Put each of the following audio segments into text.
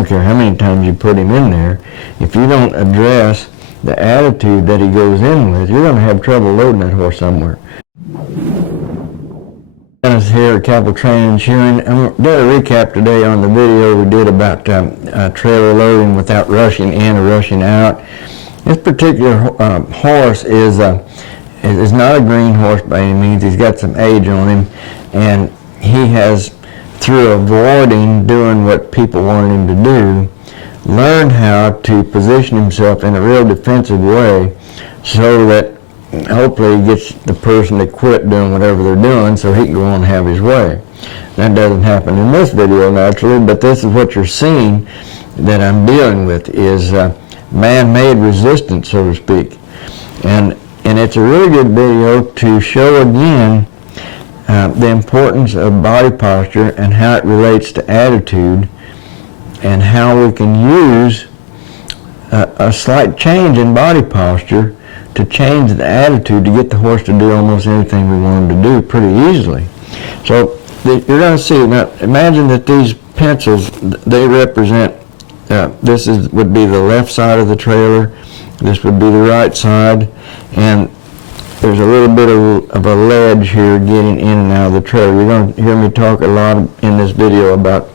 don't care how many times you put him in there. If you don't address the attitude that he goes in with, you're going to have trouble loading that horse somewhere. Here at Capital Training and Shoeing. I did a recap today on the video we did about trailer loading without rushing in or rushing out. This particular horse is not a green horse by any means. He's got some age on him, and he has, through avoiding doing what people wanted him to do, learned how to position himself in a real defensive way so that hopefully he gets the person to quit doing whatever they're doing so he can go on and have his way. That doesn't happen in this video naturally, but this is what you're seeing that I'm dealing with, is man-made resistance, so to speak. And it's a really good video to show again the importance of body posture and how it relates to attitude, and how we can use a slight change in body posture to change the attitude to get the horse to do almost anything we want him to do pretty easily. So you're going to see, now imagine that these pencils, they represent, this would be the left side of the trailer, this would be the right side, and there's a little bit of a ledge here getting in and out of the trailer. You're going to hear me talk a lot in this video about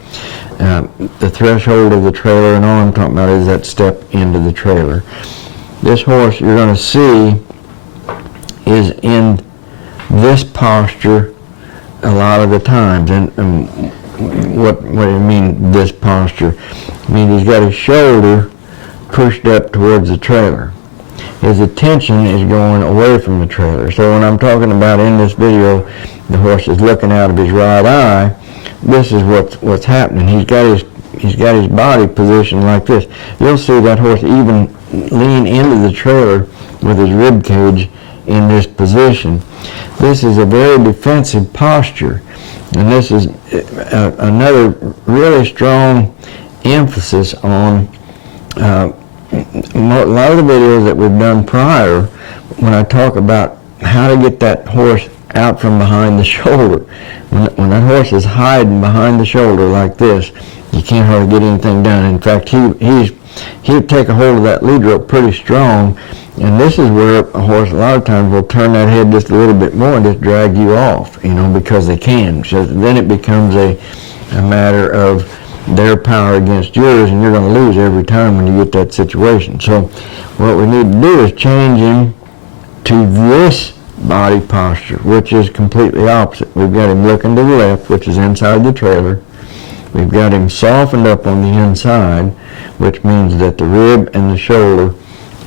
the threshold of the trailer, and all I'm talking about is that step into the trailer. This horse, you're going to see, is in this posture a lot of the times. And what do you mean, this posture? I mean, he's got his shoulder pushed up towards the trailer. His attention is going away from the trailer. So when I'm talking about in this video, the horse is looking out of his right eye, this is what's happening. He's got his body positioned like this. You'll see that horse even lean into the trailer with his rib cage in this position. This is a very defensive posture, and this is another really strong emphasis on a lot of the videos that we've done prior when I talk about how to get that horse out from behind the shoulder. When that horse is hiding behind the shoulder like this, you can't hardly get anything done. In fact, he'd take a hold of that lead rope pretty strong, and this is where a horse a lot of times will turn that head just a little bit more and just drag you off, because they can. So then it becomes a matter of their power against yours, and you're going to lose every time when you get that situation. So what we need to do is change him to this body posture, which is completely opposite. We've got him looking to the left, which is inside the trailer. We've got him softened up on the inside, which means that the rib and the shoulder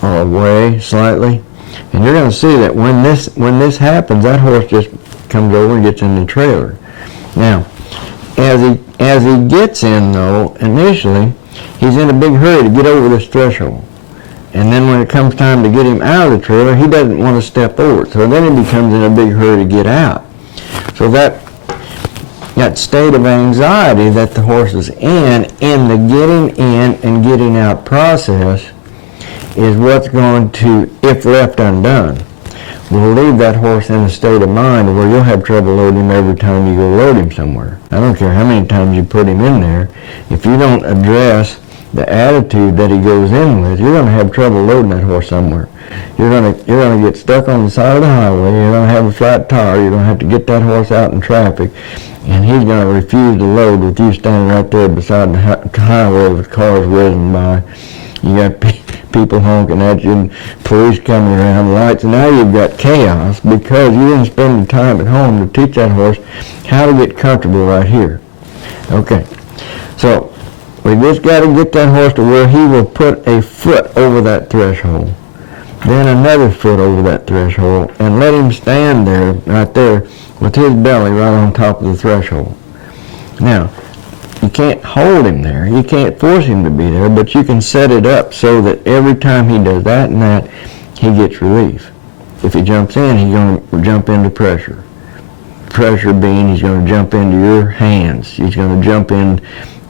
are away slightly. And you're going to see that when this happens, that horse just comes over and gets in the trailer. Now, as he gets in, though, initially, he's in a big hurry to get over this threshold. And then when it comes time to get him out of the trailer, he doesn't want to step over it. So then he becomes in a big hurry to get out. So that state of anxiety that the horse is in the getting in and getting out process, is what's going to, if left undone, will leave that horse in a state of mind where you'll have trouble loading him every time you go load him somewhere. I don't care how many times you put him in there. If you don't address the attitude that he goes in with, you're going to have trouble loading that horse somewhere. You're going to get stuck on the side of the highway. You're going to have a flat tire. You're going to have to get that horse out in traffic, and he's going to refuse to load with you standing right there beside the highway with cars whizzing by. You got people honking at you and police coming around, lights, and now you've got chaos because you didn't spend the time at home to teach that horse how to get comfortable right here. Okay, so we just got to get that horse to where he will put a foot over that threshold, then another foot over that threshold, and let him stand there, right there, with his belly right on top of the threshold. Now, you can't hold him there. You can't force him to be there, but you can set it up so that every time he does that and that, he gets relief. If he jumps in, he's going to jump into pressure. Pressure being he's going to jump into your hands. He's going to jump into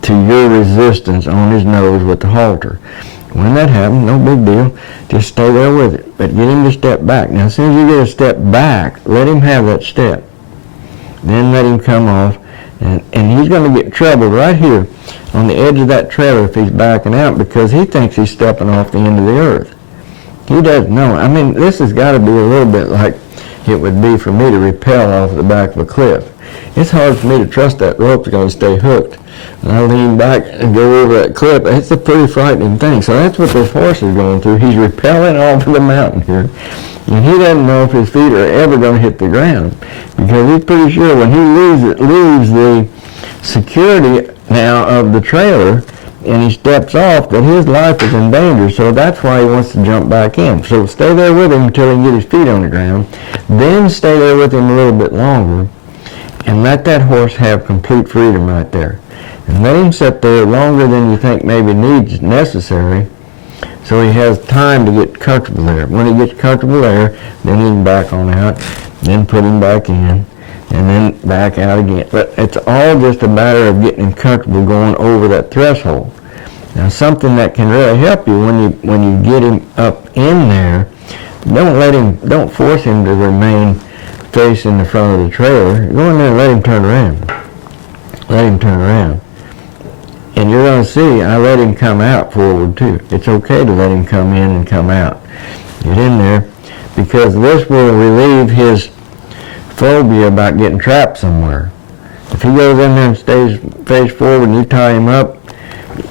your resistance on his nose with the halter. When that happens, no big deal. Just stay there with it. But get him to step back. Now, as soon as you get a step back, let him have that step. Then let him come off And he's going to get trouble right here on the edge of that trailer if he's backing out, because he thinks he's stepping off the end of the earth. He doesn't know. I mean, this has got to be a little bit like it would be for me to rappel off the back of a cliff. It's hard for me to trust that rope's going to stay hooked. And I lean back and go over that cliff. It's a pretty frightening thing. So that's what this horse is going through. He's rappelling off of the mountain here. And he doesn't know if his feet are ever going to hit the ground, because he's pretty sure when he leaves the security now of the trailer and he steps off, that his life is in danger. So that's why he wants to jump back in. So stay there with him until he can get his feet on the ground. Then stay there with him a little bit longer and let that horse have complete freedom right there. And let him sit there longer than you think maybe necessary, so he has time to get comfortable there. When he gets comfortable there, then he can back on out, then put him back in, and then back out again. But it's all just a matter of getting him comfortable going over that threshold. Now, something that can really help you when you get him up in there, don't force him to remain facing the front of the trailer. Go in there and let him turn around. Let him turn around. And you're going to see, I let him come out forward too. It's okay to let him come in and come out. Get in there, because this will relieve his phobia about getting trapped somewhere. If he goes in there and stays face forward and you tie him up,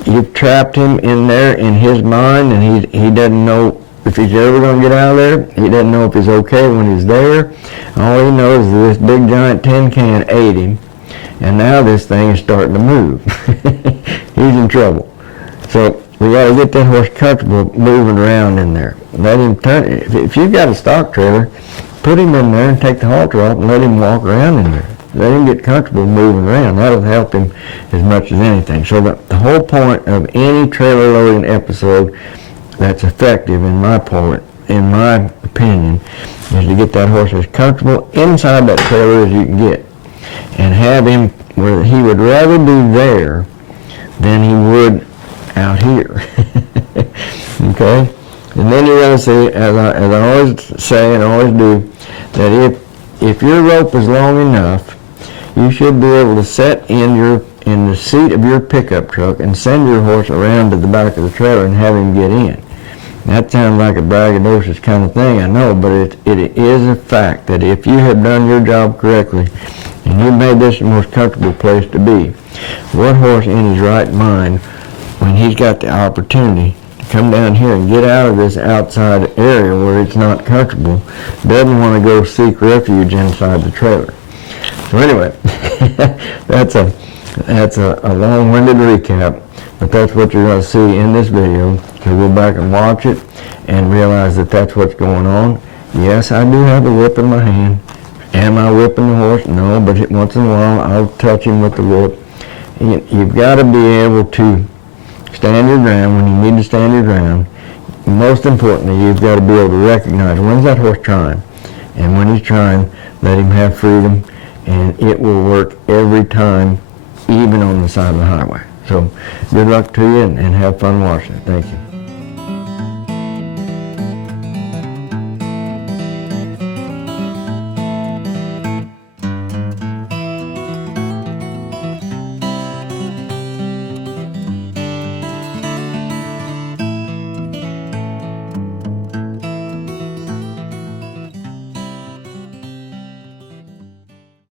you've trapped him in there in his mind, and he doesn't know if he's ever going to get out of there. He doesn't know if he's okay when he's there. All he knows is this big giant tin can ate him. And now this thing is starting to move. He's in trouble. So we got to get that horse comfortable moving around in there. Let him turn. If you've got a stock trailer, put him in there and take the halter off and let him walk around in there. Let him get comfortable moving around. That'll help him as much as anything. So the whole point of any trailer loading episode that's effective, in my opinion, is to get that horse as comfortable inside that trailer as you can get, and have him where he would rather be there than he would out here. Okay? And then you're going to see, as I always say and always do, that if your rope is long enough, you should be able to sit in the seat of your pickup truck and send your horse around to the back of the trailer and have him get in. That sounds like a braggadocious kind of thing, I know, but it is a fact that if you have done your job correctly and you've made this the most comfortable place to be, what horse in his right mind, when he's got the opportunity to come down here and get out of this outside area where it's not comfortable, doesn't want to go seek refuge inside the trailer? So anyway, that's a long-winded recap, but that's what you're going to see in this video. So go back and watch it and realize that that's what's going on. Yes, I do have a whip in my hand. Am I whipping the horse? No, but once in a while I'll touch him with the whip. You've got to be able to stand your ground when you need to stand your ground. Most importantly, you've got to be able to recognize when's that horse trying. And when he's trying, let him have freedom, and it will work every time, even on the side of the highway. So good luck to you, and have fun watching it. Thank you.